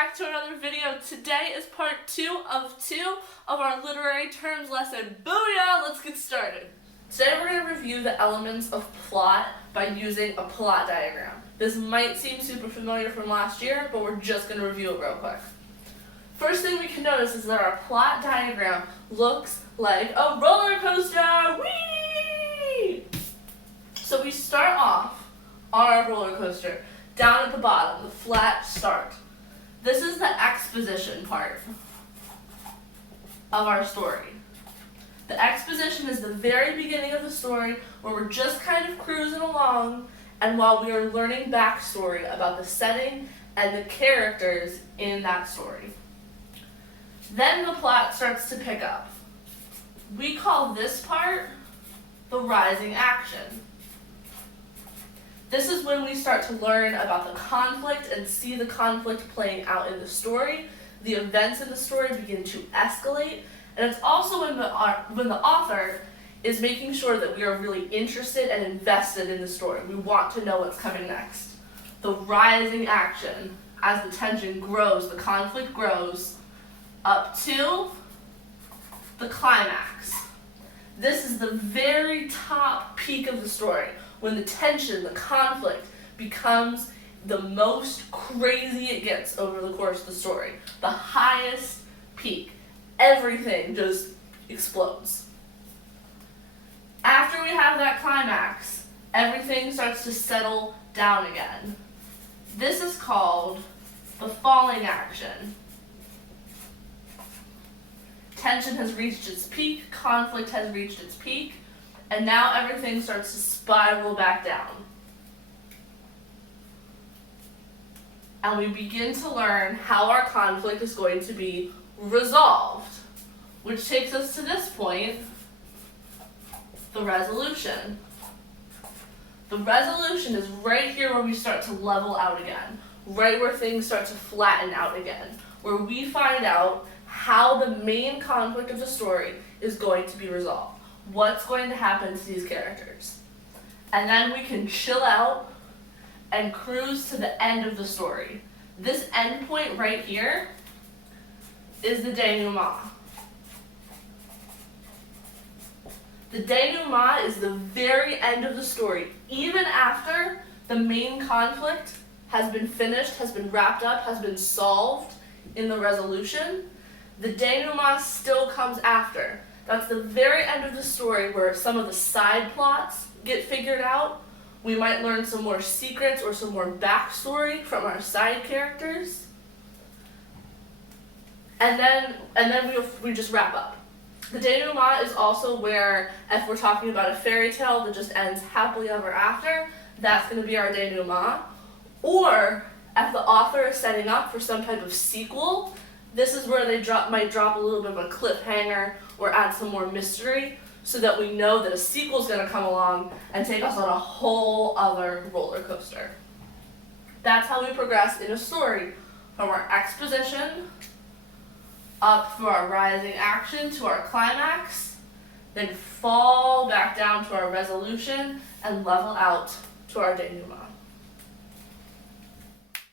back to another video. Today is part 2 of our literary terms lesson. Booyah! Let's get started. Today we're going to review the elements of plot by using a plot diagram. This might seem super familiar from last year, but we're just going to review it real quick. First thing we can notice is that our plot diagram looks like a roller coaster. Whee! So we start off on our roller coaster, down at the bottom, the flat start. This is the exposition part of our story. The exposition is the very beginning of the story where we're just kind of cruising along and while we are learning backstory about the setting and the characters in that story. Then the plot starts to pick up. We call this part the rising action. This is when we start to learn about the conflict and see the conflict playing out in the story. The events in the story begin to escalate, and it's also when the author is making sure that we are really interested and invested in the story. We want to know what's coming next. The rising action, as the tension grows, the conflict grows, up to the climax. This is the very top peak of the story, when the tension, the conflict, becomes the most crazy it gets over the course of the story. The highest peak. Everything just explodes. After we have that climax, everything starts to settle down again. This is called the falling action. Tension has reached its peak, conflict has reached its peak, and now everything starts to spiral back down. And we begin to learn how our conflict is going to be resolved, which takes us to this point, the resolution. The resolution is right here where we start to level out again, right where things start to flatten out again, where we find out how the main conflict of the story is going to be resolved. What's going to happen to these characters. And then we can chill out and cruise to the end of the story. This end point right here is the denouement. The denouement is the very end of the story. Even after the main conflict has been finished, has been wrapped up, has been solved in the resolution, the denouement still comes after. That's the very end of the story where some of the side plots get figured out. We might learn some more secrets or some more backstory from our side characters. And then we just wrap up. The denouement is also where, if we're talking about a fairy tale that just ends happily ever after, that's going to be our denouement. Or if the author is setting up for some type of sequel, this is where they might drop a little bit of a cliffhanger or add some more mystery so that we know that a sequel is going to come along and take us on a whole other roller coaster. That's how we progress in a story, from our exposition up through our rising action to our climax, then fall back down to our resolution and level out to our denouement.